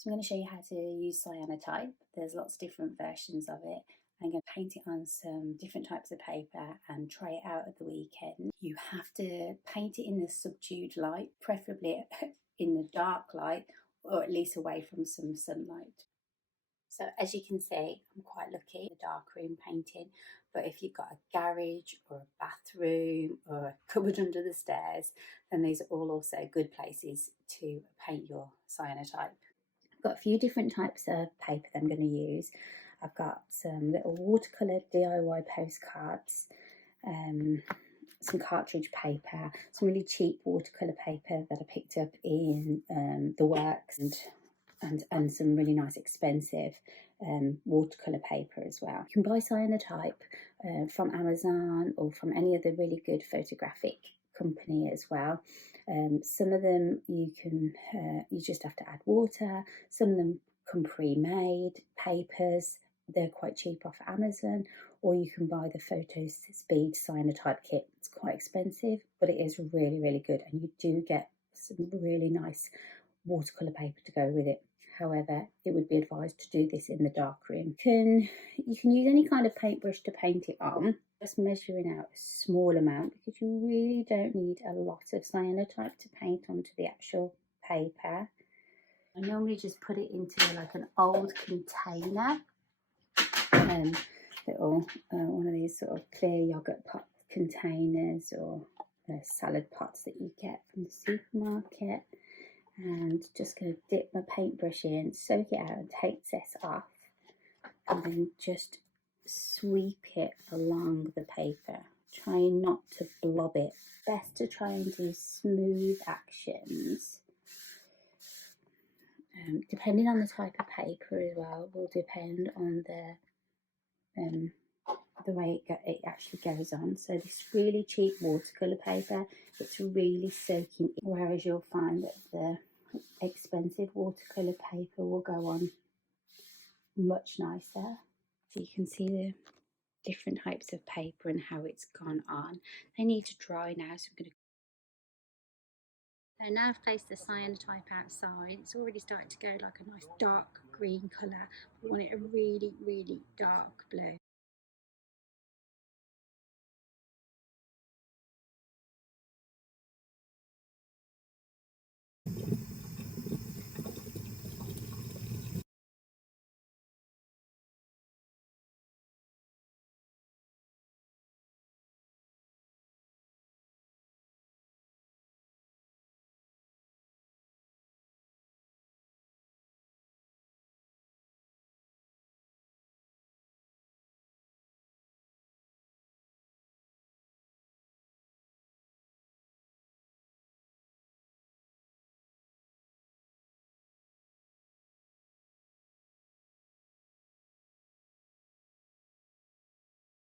So I'm going to show you how to use cyanotype. There's lots of different versions of it. I'm going to paint it on some different types of paper and try it out at the weekend. You have to paint it in the subdued light, preferably in the dark light, or at least away from some sunlight. So as you can see, I'm quite lucky in the darkroom painting, but if you've got a garage or a bathroom or a cupboard under the stairs, then these are all also good places to paint your cyanotype. I've got a few different types of paper that I'm going to use. I've got some little watercolour DIY postcards, some cartridge paper, some really cheap watercolour paper that I picked up in the works, and some really nice expensive watercolour paper as well. You can buy cyanotype from Amazon or from any other really good photographic company as well. Some of them you just have to add water. Some of them come pre-made papers. They're quite cheap off Amazon, or you can buy the Photo Speed cyanotype kit. It's quite expensive, but it is really, really good, and you do get some really nice watercolour paper to go with it. However, it would be advised to do this in the darkroom. You can use any kind of paintbrush to paint it on, just measuring out a small amount, because you really don't need a lot of cyanotype to paint onto the actual paper. I normally just put it into like an old container, little one of these sort of clear yogurt pot containers, or salad pots that you get from the supermarket. And just going to dip my paintbrush in, soak it out and take this off, and then just sweep it along the paper, trying not to blob it. Best to try and do smooth actions. Depending on the type of paper as well, will depend on the way it actually goes on. So this really cheap watercolour paper, it's really soaking in, whereas you'll find that the expensive watercolour paper will go on much nicer. So you can see the different types of paper and how it's gone on. They need to dry now, so I'm going to... So now I've placed the cyanotype outside. It's already starting to go like a nice dark green colour. I want it a really, really dark blue.